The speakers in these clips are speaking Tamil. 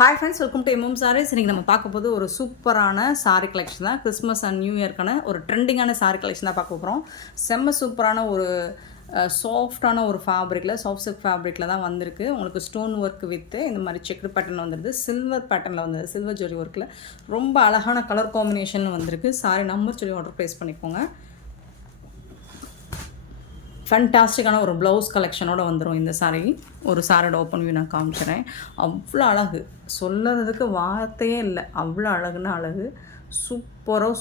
Hi friends, welcome to MM sarees. இன்றைக்கி நம்ம பார்க்க போது ஒரு சூப்பரான சாரீ கலெக்ஷன் தான். கிறிஸ்மஸ் அண்ட் நியூ இயர்க்கான ஒரு ட்ரெண்டிங்கான சாரீ கலெக்ஷன் தான் பார்க்க போகிறோம். செம்ம சூப்பரான ஒரு சாஃப்டான ஒரு ஃபேப்ரிக்கில், சாஃப்ட் சில்க் ஃபேப்ரிக்கில் தான் வந்திருக்கு. உங்களுக்கு ஸ்டோன் ஒர்க் வித்து இந்த மாதிரி செக்டு பேட்டர்ன் வந்துடுது. சில்வர் பேட்டர்னில் வந்தது, சில்வர் ஜொரி ஒர்க்கில் ரொம்ப அழகான கலர் காம்பினேஷன் வந்திருக்கு. சாரீ நம்பர் சொல்லி ஆர்டர் ப்ளேஸ் பண்ணிக்கோங்க. ஃபேண்டாஸ்டிக்கான ஒரு ப்ளவுஸ் கலெக்ஷனோடு வந்துடும் இந்த சாரீ. ஒரு சாரியோட ஓப்பன் வியூ நான் காமிச்சிடுறேன். அவ்வளோ அழகு, சொல்லுறதுக்கு வார்த்தையே இல்லை. அவ்வளோ அழகுன்னா அழகு,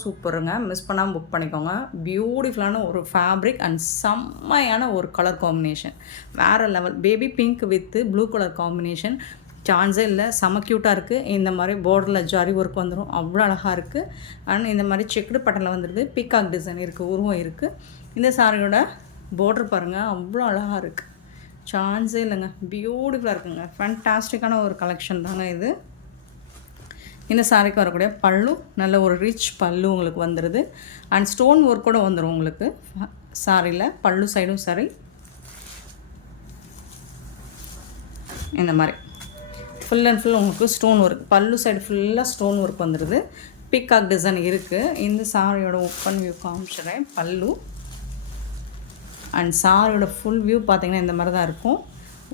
சூப்பருங்க. மிஸ் பண்ணாமல் புக் பண்ணிக்கோங்க. பியூட்டிஃபுல்லான ஒரு ஃபேப்ரிக் அண்ட் செம்மையான ஒரு கலர் காம்பினேஷன், வேறு level. Baby pink with blue colour combination, சான்ஸே இல்லை. செம க்யூட்டாக இருக்குது. இந்த மாதிரி பார்டரில் ஜரி ஒர்க் வந்துடும், அவ்வளோ அழகாக இருக்குது. அண்ட் இந்த மாதிரி செக்குடு பட்டனில் வந்துடுது. பீகாக் டிசைன் இருக்குது, உருவம் இருக்குது. இந்த சாரியோட பார்டர் பாருங்கள், அவ்வளோ அழகாக இருக்குது. சான்ஸே இல்லைங்க, பியூட்டிஃபுல்லாக இருக்குங்க. ஃபேண்டாஸ்டிக்கான ஒரு கலெக்ஷன் தாங்க இது. இந்த சாரிக்கு வரக்கூடிய பல்லு நல்ல ஒரு ரிச் பல்லு உங்களுக்கு வந்துடுது. அண்ட் ஸ்டோன் ஒர்க் கூட வந்துடும் உங்களுக்கு சாரியில். பல்லு சைடும் சரி இந்த மாதிரி ஃபுல் அண்ட் ஃபுல் உங்களுக்கு ஸ்டோன் ஒர்க். பல்லு சைடு ஃபுல்லாக ஸ்டோன் ஒர்க் வந்துடுது. பீகாக் டிசைன் இருக்குது. இந்த சாரியோட ஓப்பன் வியூ காமிச்சிடுறேன். பல்லு அண்ட் சாரியோட ஃபுல் வியூ பார்த்திங்கன்னா இந்த மாதிரி தான் இருக்கும்.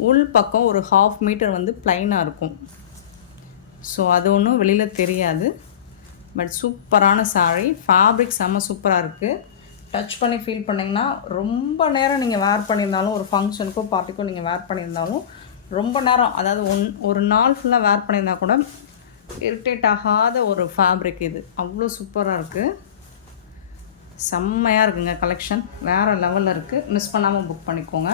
உள் பக்கம் ஒரு 1/2 மீட்டர் வந்து ப்ளைனாக இருக்கும். ஸோ அது ஒன்றும் வெளியில் தெரியாது. பட் சூப்பரான சாரீ. ஃபேப்ரிக் செம்ம சூப்பராக இருக்குது. டச் பண்ணி ஃபீல் பண்ணிங்கன்னா ரொம்ப நேரம் நீங்கள் வேர் பண்ணியிருந்தாலும், ஒரு ஃபங்க்ஷனுக்கோ பார்ட்டிக்கோ நீங்கள் வேர் பண்ணியிருந்தாலும் ரொம்ப நேரம், அதாவது ஒரு நாள் ஃபுல்லாக வேர் பண்ணியிருந்தால் கூட இரிட்டேட் ஆகாத ஒரு ஃபேப்ரிக் இது. அவ்வளோ சூப்பராக இருக்குது, செம்மையாக இருக்குங்க. கலெக்ஷன் வேறு லெவலில் இருக்குது. மிஸ் பண்ணாமல் புக் பண்ணிக்கோங்க.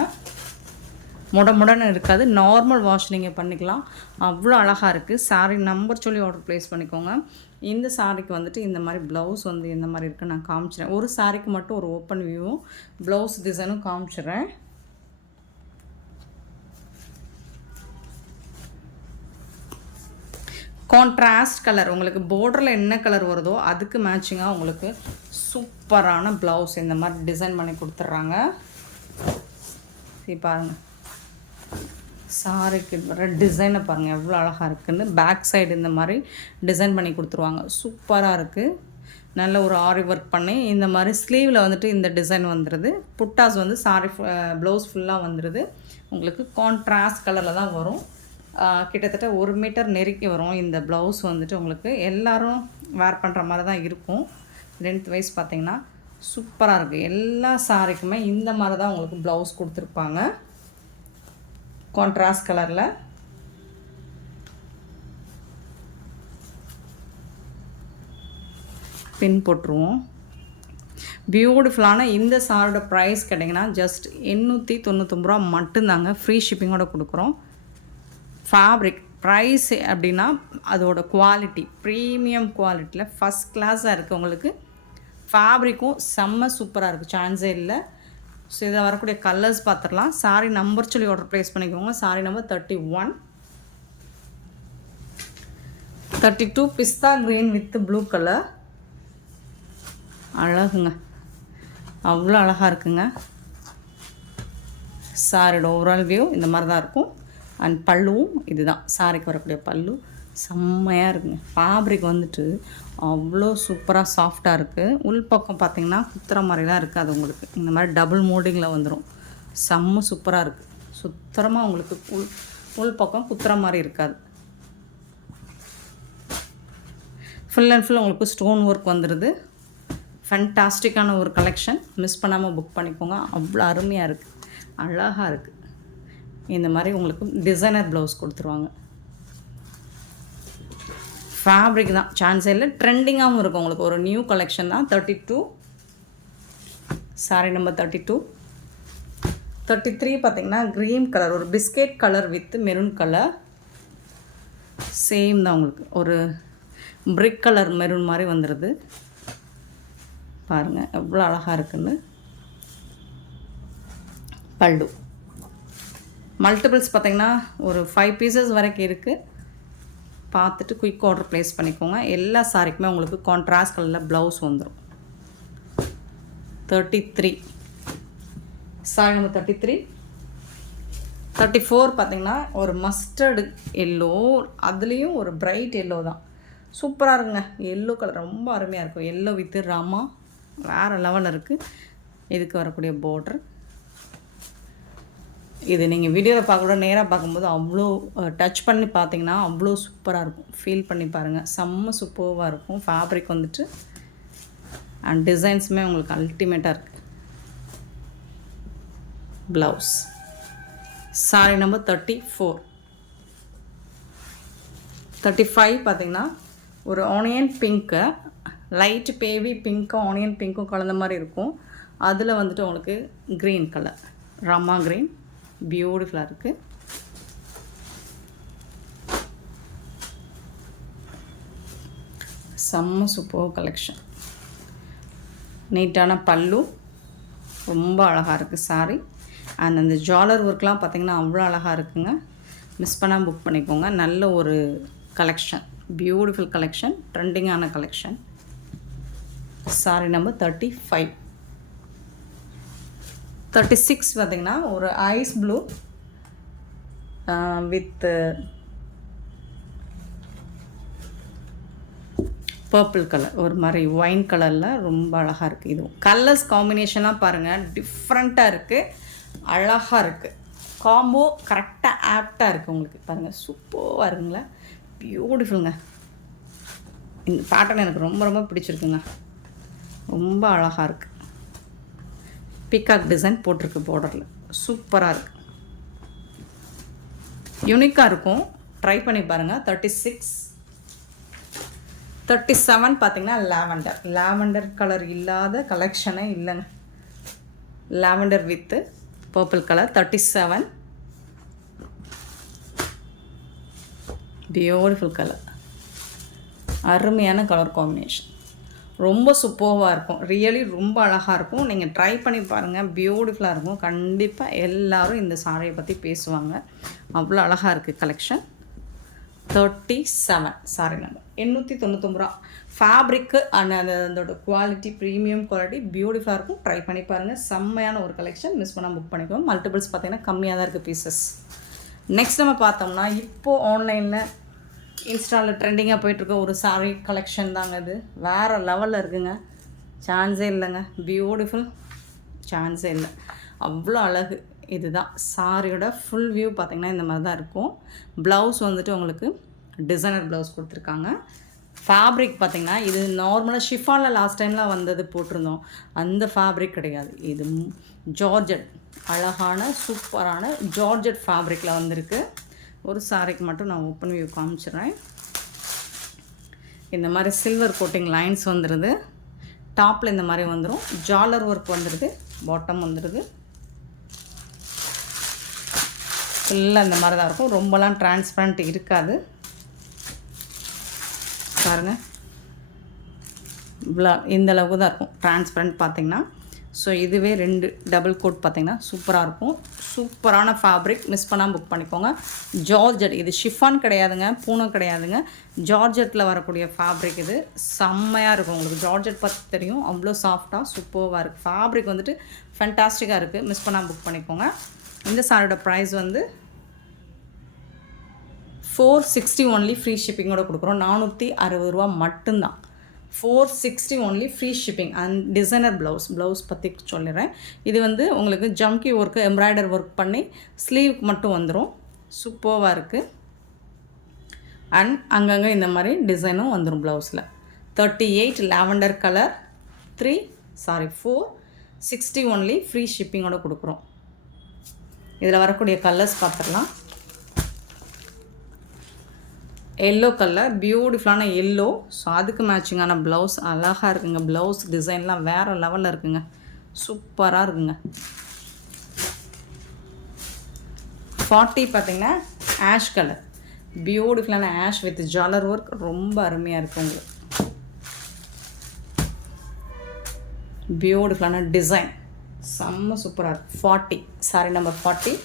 முடன்னு இருக்காது, நார்மல் வாஷ் நீங்கள் பண்ணிக்கலாம். அவ்வளோ அழகாக இருக்குது. சாரீ நம்பர் சொல்லி ஆர்டர் ப்ளேஸ் பண்ணிக்கோங்க. இந்த சாரீக்கு வந்துட்டு இந்த மாதிரி ப்ளவுஸ் வந்து இந்த மாதிரி இருக்குன்னு நான் காமிச்சிடுறேன். ஒரு சாரீக்கு மட்டும் ஒரு ஓப்பன் வியூவும் ப்ளவுஸ் டிசைனும் காமிச்சிடுறேன். கான்ட்ராஸ்ட் கலர், உங்களுக்கு பார்டரில் என்ன கலர் வருதோ அதுக்கு மேட்சிங்காக உங்களுக்கு சூப்பரான ப்ளவுஸ் இந்த மாதிரி டிசைன் பண்ணி கொடுத்துட்றாங்க. சரி பாருங்கள், சாரிக்கு வர டிசைனை பாருங்கள் எவ்வளோ அழகாக இருக்குதுன்னு. பேக் சைடு இந்த மாதிரி டிசைன் பண்ணி கொடுத்துருவாங்க. சூப்பராக இருக்குது. நல்ல ஒரு ஆரி ஒர்க் பண்ணி இந்த மாதிரி ஸ்லீவில் வந்துட்டு இந்த டிசைன் வந்துடுது. புட்டாஸ் வந்து சாரி ப்ளவுஸ் ஃபுல்லாக வந்துடுது. உங்களுக்கு கான்ட்ராஸ்ட் கலரில் தான் வரும். கிட்டத்தட்ட 1 மீட்டர் நெருக்கி வரும். இந்த ப்ளவுஸ் வந்துட்டு உங்களுக்கு எல்லோரும் வேர் பண்ணுற மாதிரி தான் இருக்கும். லென்த் வைஸ் பார்த்திங்கன்னா சூப்பராக இருக்குது. எல்லா சாரிக்குமே இந்த மாதிரி தான் உங்களுக்கு ப்ளவுஸ் கொடுத்துருப்பாங்க, கான்ட்ராஸ்ட் கலரில். பின் போட்டுருவோம். பியூட்டிஃபுல்லான இந்த சாரோட ப்ரைஸ் கேட்டிங்கன்னா ஜஸ்ட் 899 ரூபா மட்டும்தாங்க. ஃப்ரீ ஷிப்பிங்கோடு கொடுக்குறோம். ஃபேப்ரிக் ப்ரைஸ் அப்படின்னா அதோட குவாலிட்டி ப்ரீமியம் குவாலிட்டியில் ஃபஸ்ட் கிளாஸாக இருக்குது. உங்களுக்கு ஃபேப்ரிக்கும் செம்ம சூப்பராக இருக்குது, சான்ஸே இல்லை. ஸோ இதில் வரக்கூடிய கலர்ஸ் பார்த்துடலாம். சாரீ நம்பர் சொல்லி ஆர்டர் ப்ளேஸ் பண்ணிக்கோங்க. சாரீ நம்பர் 31, 32 பிஸ்தா க்ரீன் வித் ப்ளூ கலர். அழகுங்க, அவ்வளோ அழகாக இருக்குங்க. சாரியோட ஓவரால் வியூ இந்த மாதிரி தான் இருக்கும். அண்ட் பல்லுவும் இதுதான். சாரிக்கு வரக்கூடிய பல்லு செம்மையாக இருக்குங்க. ஃபேப்ரிக் வந்துட்டு அவ்வளோ சூப்பராக சாஃப்டாக இருக்குது. உள் பக்கம் பார்த்திங்கன்னா குத்துற மாதிரிலாம் இருக்காது உங்களுக்கு. இந்த மாதிரி டபுள் மோல்டிங்கில் வந்துடும். செம்ம சூப்பராக இருக்குது. சுத்தரமாக உங்களுக்கு உள் பக்கம் குத்துற மாதிரி இருக்காது. ஃபுல் அண்ட் ஃபுல் உங்களுக்கு ஸ்டோன் ஒர்க் வந்துடுது. ஃபேண்டாஸ்டிக்கான ஒரு கலெக்ஷன். மிஸ் பண்ணாமல் புக் பண்ணிக்கோங்க. அவ்வளோ அருமையாக இருக்குது, அழகாக இருக்குது. இந்த மாதிரி உங்களுக்கு டிசைனர் ப்ளவுஸ் கொடுத்துருவாங்க. ஃபேப்ரிக் தான், சான்ஸே இல்லை. ட்ரெண்டிங்காகவும் இருக்கும் உங்களுக்கு. ஒரு நியூ கலெக்ஷன் தான். 32 சாரி நம்பர் 32. 33 பார்த்திங்கன்னா க்ரீன் கலர், ஒரு biscuit colour with maroon colour. Same தான் உங்களுக்கு. ஒரு பிரிக் கலர் மெரூன் மாதிரி வந்துடுது. பாருங்கள் எவ்வளோ அழகாக இருக்குன்னு. பல்லு மல்டிபிள்ஸ் பார்த்திங்கன்னா ஒரு 5 பீசஸ் வரைக்கும் இருக்குது. பார்த்துட்டு குயிக் ஆர்டர் ப்ளேஸ் பண்ணிக்கோங்க. எல்லா சாரிக்குமே உங்களுக்கு கான்ட்ராஸ்ட் கலரில் ப்ளவுஸ் வந்துடும். 33 சாரி நம்பர் 33. 34 பார்த்திங்கன்னா ஒரு மஸ்டர்டு எல்லோ, அதுலேயும் ஒரு பிரைட் எல்லோ தான். சூப்பராக இருக்குங்க. எல்லோ கலர் ரொம்ப அருமையாக இருக்கும். எல்லோ வித்து ராமா வேறு லெவலில் இருக்குது. இதுக்கு வரக்கூடிய பார்டர் இது நீங்கள் வீடியோவில் பார்க்க நேராக பார்க்கும்போது அவ்வளோ டச் பண்ணி பார்த்தீங்கன்னா அவ்வளோ சூப்பராக இருக்கும். ஃபீல் பண்ணி பாருங்கள், செம்ம சூப்பராக இருக்கும். ஃபேப்ரிக் வந்துட்டு அண்ட் டிசைன்ஸுமே உங்களுக்கு அல்டிமேட்டாக இருக்குது. Blouse sorry number 34. 35 பார்த்திங்கன்னா ஒரு ஆனியன் பிங்க்கு, லைட் பேவி பிங்க்கும் ஆனியன் பிங்க்கும் கலந்த மாதிரி இருக்கும். அதில் வந்துட்டு உங்களுக்கு க்ரீன் கலர், ராமா க்ரீன் பியூட்டிஃபுல்லாக இருக்குது. செம்ம சூப்பர் கலெக்ஷன். நீட்டான பல்லு, ரொம்ப அழகாக இருக்குது சாரி. அண்ட் அந்த ஜாலர் ஒர்க்லாம் பார்த்திங்கன்னா அவ்வளோ அழகாக இருக்குங்க. மிஸ் பண்ணால் புக் பண்ணிக்கோங்க. நல்ல ஒரு கலெக்ஷன், பியூட்டிஃபுல் கலெக்ஷன், ட்ரெண்டிங்கான கலெக்ஷன். சாரி நம்பர் 35. 36 பார்த்திங்கன்னா ஒரு ice blue with purple colour, ஒரு மாதிரி ஒயின் கலரில் ரொம்ப அழகாக இருக்குது. இதுவும் கலர்ஸ் காம்பினேஷனாக பாருங்கள், டிஃப்ரெண்ட்டாக இருக்குது, அழகாக இருக்குது. காம்போ கரெக்டாக ஆப்டாக இருக்குது உங்களுக்கு. பாருங்கள் சூப்பராக இருக்குங்களா, பியூட்டிஃபுல்லுங்க. இந்த பேட்டர்ன் எனக்கு ரொம்ப ரொம்ப பிடிச்சிருக்குங்க, ரொம்ப அழகாக இருக்குது. பீகாக் டிசைன் போட்டிருக்கு பார்டரில், சூப்பராக இருக்குது, யூனிக்காக இருக்கும். ட்ரை பண்ணி பாருங்கள். 36. 37 பார்த்திங்கன்னா லாவெண்டர் கலர் இல்லாத கலெக்ஷனே இல்லைங்க. Lavender with purple colour. 37 beautiful colour, அருமையான கலர் காம்பினேஷன், ரொம்ப சூப்பராக இருக்கும். ரியலி ரொம்ப அழகாக இருக்கும். நீங்கள் ட்ரை பண்ணி பாருங்கள், பியூட்டிஃபுல்லாக இருக்கும். கண்டிப்பாக எல்லோரும் இந்த சாரியை பற்றி பேசுவாங்க, அவ்வளோ அழகாக இருக்குது கலெக்ஷன். 37 சாரி நம்பர் 899 ரூபா. ஃபேப்ரிக்கு அண்ட் அதோட குவாலிட்டி ப்ரீமியம் குவாலிட்டி பியூட்டிஃபுல்லாக இருக்கும். ட்ரை பண்ணி பாருங்கள், செம்மையான ஒரு கலெக்ஷன். மிஸ் பண்ணால் புக் பண்ணிக்கோங்க. மல்டிபிள்ஸ் பார்த்திங்கன்னா கம்மியாக தான் இருக்குது பீசஸ். நெக்ஸ்ட் நம்ம பார்த்தோம்னா இப்போது ஆன்லைனில் இன்ஸ்டாவில் ட்ரெண்டிங்காக போயிட்டுருக்க ஒரு சாரீ கலெக்ஷன் தாங்க. இது வேறு லெவலில் இருக்குங்க, சான்ஸே இல்லைங்க. பியூட்டிஃபுல், சான்ஸே இல்லை, அவ்வளோ அழகு. இதுதான் சாரியோட ஃபுல் வியூ. பார்த்திங்கன்னா இந்த மாதிரி தான் இருக்கும். ப்ளவுஸ் வந்துட்டு உங்களுக்கு டிசைனர் ப்ளவுஸ் கொடுத்துருக்காங்க. ஃபேப்ரிக் பார்த்திங்கன்னா இது நார்மலாக ஷிஃபானில் லாஸ்ட் டைமில் வந்தது போட்டிருந்தோம், அந்த ஃபேப்ரிக் கிடையாது. இது ஜார்ஜெட், அழகான சூப்பரான ஜார்ஜெட் ஃபேப்ரிக்கில் வந்திருக்கு. ஒரு சாரிக்கு மட்டும் நான் ஓப்பன் வியூ காமிச்சிடுறேன். இந்த மாதிரி சில்வர் கோட்டிங் லைன்ஸ் வந்துடுது. டாப்பில் இந்த மாதிரி வந்துடும். ஜாலர் ஒர்க் வந்துடுது. பாட்டம் வந்துடுது. ஃபுல்லாக இந்த மாதிரி தான் இருக்கும். ரொம்பலாம் டிரான்ஸ்பரண்ட் இருக்காது பாருங்கள். இவ்வளோ இந்த அளவுக்கு தான் இருக்கும் டிரான்ஸ்பரண்ட் பார்த்திங்கன்னா. ஸோ இதுவே 2 டபுள் கோட் பார்த்திங்கன்னா சூப்பராக இருக்கும். சூப்பரான ஃபேப்ரிக், மிஸ் பண்ணாமல் புக் பண்ணிக்கோங்க. ஜார்ஜெட், இது ஷிஃபான் கிடையாதுங்க, பூனம் கிடையாதுங்க, ஜார்ஜெட்டில் வரக்கூடிய ஃபேப்ரிக். இது செம்மையாக இருக்கும். உங்களுக்கு ஜார்ஜெட் பற்றி தெரியும், அவ்வளோ சாஃப்டாக சூப்பராக இருக்குது. ஃபேப்ரிக் வந்துட்டு ஃபேண்டாஸ்டிக்காக இருக்குது. மிஸ் பண்ணாமல் புக் பண்ணிக்கோங்க. இந்த சாரியோட ப்ரைஸ் வந்து 460 ஒன்லி, ஃப்ரீ ஷிப்பிங்கோடு கொடுக்குறோம். 460 ரூபா மட்டும்தான். 460 only, free shipping. And designer blouse பற்றி சொல்லிடுறேன். இது வந்து உங்களுக்கு ஜம்கி ஒர்க்கு, எம்ப்ராய்டர் ஒர்க் பண்ணி ஸ்லீவுக்கு மட்டும் வந்துடும். சூப்பராக இருக்குது. அண்ட் அங்கங்கே இந்த மாதிரி டிசைனும் வந்துடும் ப்ளவுஸில். 38 லாவெண்டர் கலர். 460 ஒன்லி, ஃப்ரீ ஷிப்பிங்கோடு கொடுக்குறோம். இதில் வரக்கூடிய கலர்ஸ் பார்த்துடலாம். எல்லோ கலர், பியூட்டிஃபுல்லான எல்லோ. ஸோ அதுக்கு மேட்சிங்கான ப்ளவுஸ் அழகாக இருக்குங்க. ப்ளவுஸ் டிசைன்லாம் வேறு லெவலில் இருக்குங்க, சூப்பராக இருக்குங்க. 40 பார்த்திங்கன்னா ஆஷ் கலர், பியூட்டிஃபுல்லான ஆஷ் வித் ஜாலர் ஒர்க், ரொம்ப அருமையாக இருக்குது உங்களுக்கு. பியூட்டிஃபுல்லான டிசைன், செம்ம சூப்பராக இருக்குது. 40 சாரி நம்பர் 40.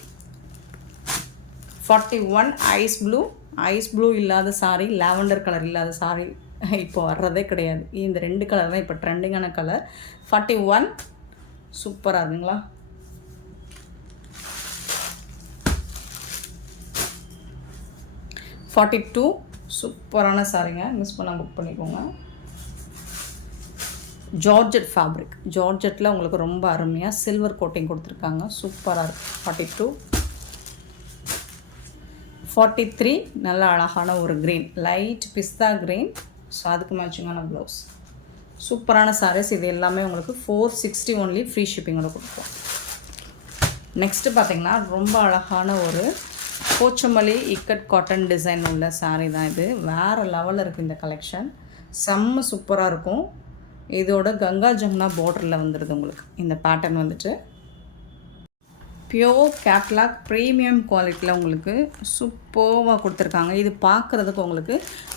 41 ஐஸ் ப்ளூ இல்லாத சாரி, லாவெண்டர் கலர் இல்லாத சாரி இப்போ வர்றதே கிடையாது. இந்த 2 கலர் தான் இப்போ ட்ரெண்டிங்கான கலர். 41 சூப்பராக இருக்குங்களா. 42 சூப்பரான சாரீங்க, மிஸ் பண்ணால் புக் பண்ணிக்கோங்க. ஜார்ஜெட் ஃபேப்ரிக், ஜார்ஜெட்டில் உங்களுக்கு ரொம்ப அருமையாக சில்வர் கோட்டிங் கொடுத்துருக்காங்க, சூப்பராக இருக்குது. 42 43 நல்ல அழகான ஒரு க்ரீன், லைட் பிஸ்தா க்ரீன். ஸோ அதுக்கு மேட்சிங்கான ப்ளவுஸ். சூப்பரான சாரீஸ் இது எல்லாமே உங்களுக்கு 460 ஒன்லி, ஃப்ரீ ஷிப்பிங்கோட கொடுப்போம். நெக்ஸ்ட்டு பார்த்திங்கன்னா ரொம்ப அழகான ஒரு போச்சமல்லி இக்கட் காட்டன் டிசைன் உள்ள சாரீ தான் இது. வேறு லெவலில் இருக்குது இந்த கலெக்ஷன், செம்ம சூப்பராக இருக்கும். இதோட கங்கா ஜமுனா பார்டரில் வந்துடுது உங்களுக்கு இந்த பேட்டர்ன் வந்துட்டு. பியோர் கேட்லாக் ப்ரீமியம் குவாலிட்டியில் உங்களுக்கு சூப்பராக கொடுத்துருக்காங்க. இது பார்க்குறதுக்கு உங்களுக்கு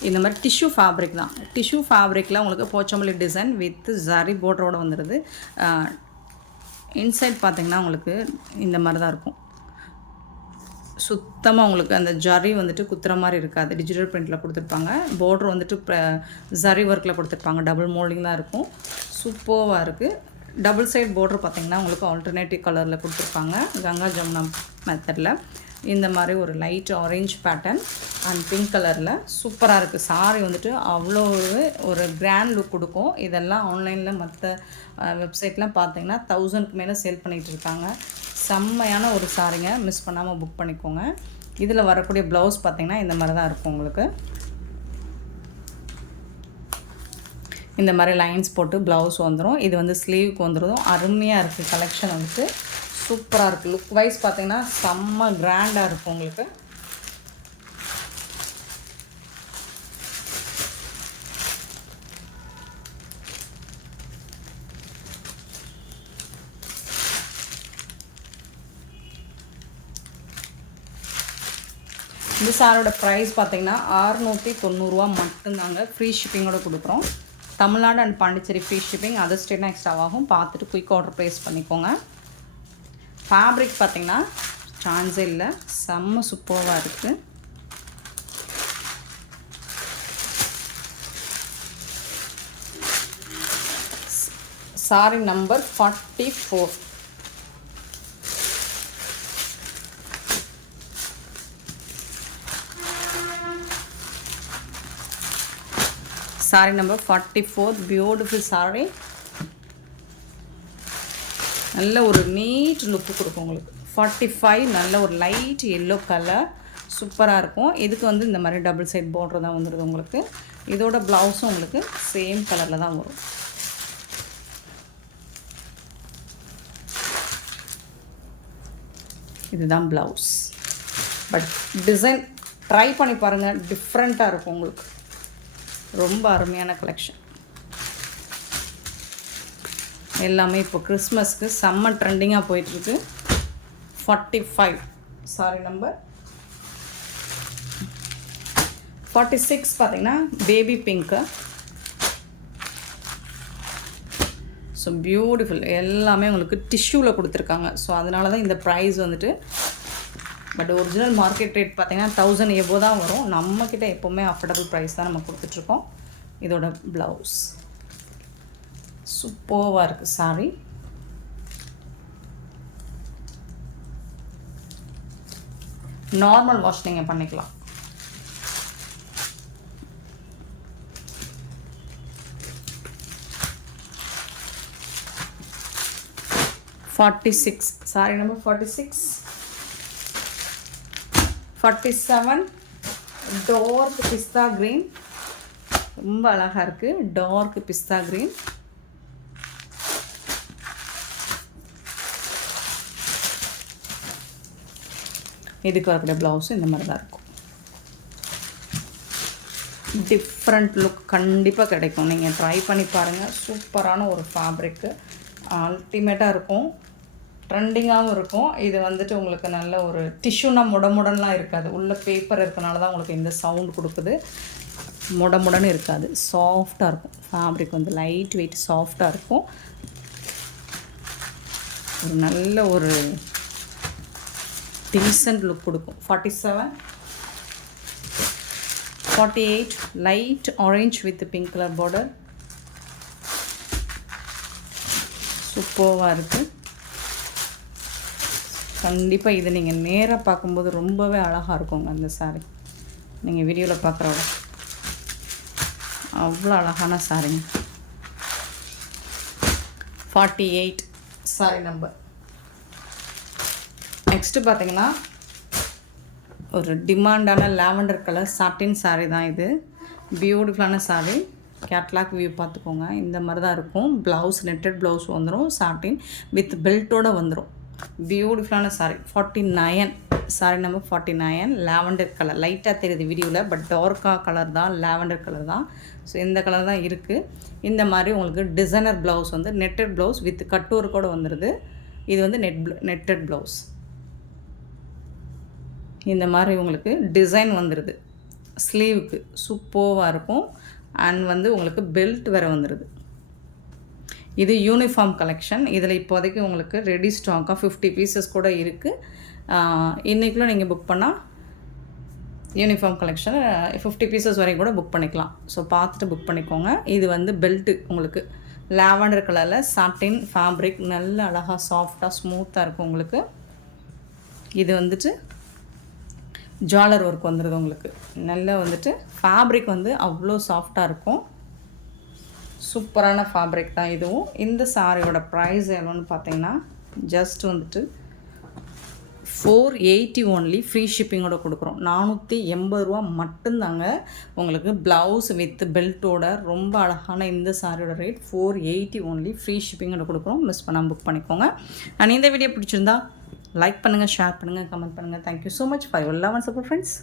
இந்த மாதிரி டிஷ்யூ ஃபேப்ரிக் தான், டிஷ்யூ ஃபேப்ரிக்கில் உங்களுக்கு போச்சமல்லி டிசைன் வித் ஜரி பார்டரோடு வந்துடுது. இன்சைட் பார்த்திங்கன்னா உங்களுக்கு இந்த மாதிரி தான் இருக்கும். சுத்தமாக உங்களுக்கு அந்த ஜரி வந்துட்டு குத்துற மாதிரி இருக்காது, டிஜிட்டல் பிரிண்டில் கொடுத்துருப்பாங்க. பார்டர் வந்துட்டு ஜரி ஒர்க்கில் கொடுத்துருப்பாங்க, டபுள் மோல்டிங் தான் இருக்கும். சூப்பராக இருக்குது. டபுள் சைட் பார்டர் பார்த்திங்கன்னா உங்களுக்கு ஆல்டர்னேட்டிவ் கலரில் கொடுத்துருப்பாங்க, கங்கா ஜமுனா மெத்தடில். இந்த மாதிரி ஒரு light orange pattern and pink கலரில் சூப்பராக இருக்குது. சாரீ வந்துட்டு அவ்வளோ ஒரு கிராண்ட் லுக் கொடுக்கும். இதெல்லாம் ஆன்லைனில் மற்ற வெப்சைட்லாம் பார்த்திங்கன்னா 1000க்கு மேலே சேல் பண்ணிகிட்டு இருக்காங்க. செம்மையான ஒரு சாரீங்க, மிஸ் பண்ணாமல் புக் பண்ணிக்கோங்க. இதில் வரக்கூடிய ப்ளவுஸ் பார்த்திங்கன்னா இந்த மாதிரி தான் இருக்கும் உங்களுக்கு. இந்த மாதிரி லைன்ஸ் போட்டு ப்ளவுஸ் வந்துடும். இது வந்து ஸ்லீவுக்கு வந்துடும். அருமையாக இருக்குது கலெக்ஷன் வந்துட்டு, சூப்பராக இருக்குது. லுக் வைஸ் பார்த்திங்கன்னா செம்ம கிராண்டாக இருக்கும் உங்களுக்கு. இந்த சாரோட ப்ரைஸ் பார்த்திங்கன்னா 690 மட்டும்தாங்க, ஃப்ரீ ஷிப்பிங்கோடு கொடுக்குறோம். Tamil Nadu and Pondicherry free shipping, other ஸ்டேட்னா எக்ஸ்ட்ராவாகும். பார்த்துட்டு குயிக் ஆர்டர் ப்ளேஸ் பண்ணிக்கோங்க. ஃபேப்ரிக் பார்த்திங்கன்னா சான்ஸே இல்லை, செம்ம சூப்பராக இருக்குது. Sari number 44. Sari number 44, beautiful sari. நல்ல ஒரு நீட் லுக்கு கொடுக்கும் உங்களுக்கு. 45 நல்ல ஒரு லைட் எல்லோ கலர், சூப்பராக இருக்கும். இதுக்கு வந்து இந்த மாதிரி டபுள் சைட் பார்டர் தான் வந்துடுது உங்களுக்கு. இதோட ப்ளவுஸும் உங்களுக்கு சேம் கலரில் தான் வரும். இதுதான் ப்ளவுஸ். பட் டிசைன் ட்ரை பண்ணி பாருங்கள், டிஃப்ரெண்ட்டாக இருக்கும் உங்களுக்கு. ரொம்ப அருமையான கலெக்ஷன். எல்லாமே இப்போ கிறிஸ்மஸ்க்கு செம்ம ட்ரெண்டிங்காக போயிட்டுருக்கு. 45 சாரி நம்பர் 46 பார்த்திங்கன்னா பேபி பிங்க்கு. ஸோ பியூட்டிஃபுல், எல்லாமே உங்களுக்கு டிஷ்யூவில் கொடுத்துருக்காங்க. ஸோ அதனால தான் இந்த ப்ரைஸ் வந்துட்டு. பட் ஒரிஜினல் மார்க்கெட் ரேட் பார்த்திங்கன்னா 1000 எவ்வளோ தான் வரும். நம்மக்கிட்ட எப்போவுமே அஃபோர்டபுள் ப்ரைஸ் தான் நம்ம கொடுத்துட்ருக்கோம். இதோட ப்ளவுஸ் சூப்பராக இருக்குது சாரி. நார்மல் வாஷ் நீங்கள் பண்ணிக்கலாம். Sorry number 46. 47 டார்க் பிஸ்தா க்ரீன், ரொம்ப அழகாக இருக்குது. டார்க் பிஸ்தா க்ரீன். இதுக்கு வரக்கூடிய ப்ளவுஸும் இந்த மாதிரி தான் இருக்கும். டிஃப்ரெண்ட் லுக் கண்டிப்பாக கிடைக்கும், நீங்கள் ட்ரை பண்ணி பாருங்கள். சூப்பரான ஒரு ஃபேப்ரிக்கு, அல்டிமேட்டாக இருக்கும், ட்ரெண்டிங்காகவும் இருக்கும். இது வந்துட்டு உங்களுக்கு நல்ல ஒரு டிஷ்யூனா முடமுடன்லாம் இருக்காது, உள்ள பேப்பர் இருக்கனால தான் உங்களுக்கு இந்த சவுண்ட் கொடுக்குது. முடமுடன்னு இருக்காது, சாஃப்டாக இருக்கும். ஃபேப்ரிக் வந்து லைட் வெயிட் சாஃப்டாக இருக்கும். ஒரு நல்ல ஒரு டீசன்ட் லுக் கொடுக்கும். 47 48 light orange with pink colour border, சூப்பராக இருக்குது. கண்டிப்பாக இது நீங்கள் நேராக பார்க்கும்போது ரொம்பவே அழகாக இருக்குங்க அந்த சாரீ. நீங்கள் வீடியோவில் பார்க்குறோட அவ்வளோ அழகான சாரீங்க. 48 சாரி நம்பர். நெக்ஸ்ட்டு பார்த்தீங்கன்னா ஒரு டிமாண்டான லாவெண்டர் கலர் சாட்டின் சாரீ தான் இது. பியூட்டிஃபுல்லான சாரீ. கேட்லாக் வியூ பார்த்துக்கோங்க. இந்த மாதிரி தான் இருக்கும். ப்ளவுஸ் நெட்டட் ப்ளவுஸ் வந்துடும். சாட்டின் வித் பெல்ட்டோடு வந்துடும். பியூட்டிஃபுல்லான sari. 49 sari number 49. Lavender colour லைட்டாக தெரியுது வீடியோவில், பட் டார்க்காக கலர் தான், லாவெண்டர் கலர் தான். ஸோ இந்த கலர் தான் இருக்குது. இந்த மாதிரி உங்களுக்கு டிசைனர் ப்ளவுஸ் வந்து நெட்டட் ப்ளவுஸ் வித் கட்டோருக்கோடு வந்துடுது. இது வந்து நெட்டட் ப்ளவுஸ். இந்த மாதிரி உங்களுக்கு டிசைன் வந்துடுது ஸ்லீவுக்கு. சூப்பராக இருக்கும். அண்ட் வந்து உங்களுக்கு பெல்ட் வேறு வந்துடுது. இது யூனிஃபார்ம் கலெக்ஷன். இதில் இப்போதைக்கு உங்களுக்கு ரெடி ஸ்டாக்காக 50 பீசஸ் கூட இருக்குது. இன்றைக்குள்ள நீங்கள் புக் பண்ணால் யூனிஃபார்ம் கலெக்ஷன் 50 பீசஸ் வரைக்கும் கூட புக் பண்ணிக்கலாம். ஸோ பார்த்துட்டு புக் பண்ணிக்கோங்க. இது வந்து பெல்ட்டு உங்களுக்கு லாவெண்டர் கலரில் சாட்டின் ஃபேப்ரிக், நல்ல அழகாக சாஃப்டாக ஸ்மூத்தாக இருக்கும் உங்களுக்கு. இது வந்துட்டு ஜாலர் ஒர்க் வந்துடுது உங்களுக்கு. நல்லா வந்துட்டு ஃபேப்ரிக் வந்து அவ்வளோ சாஃப்டாக இருக்கும். சூப்பரான ஃபேப்ரிக் தான் இதுவும். இந்த சாரியோட ப்ரைஸ் எவ்வளோன்னு பார்த்தீங்கன்னா ஜஸ்ட் வந்துட்டு 480 ஒன்லி. ஃப்ரீ ஷிப்பிங்கோட கொடுக்குறோம். 480 ரூபா மட்டும்தாங்க. உங்களுக்கு ப்ளவுஸ் வித் பெல்ட்டோட ரொம்ப அழகான இந்த சாரியோட ரேட் 480 ஒன்லி. ஃப்ரீ ஷிப்பிங்கோட கொடுக்குறோம். மிஸ் பண்ணாமல் புக் பண்ணிக்கோங்க. அண்ட் இந்த வீடியோ பிடிச்சிருந்தா லைக் பண்ணுங்கள், ஷேர் பண்ணுங்கள், கமெண்ட் பண்ணுங்கள். Thank you so much for your love and support friends.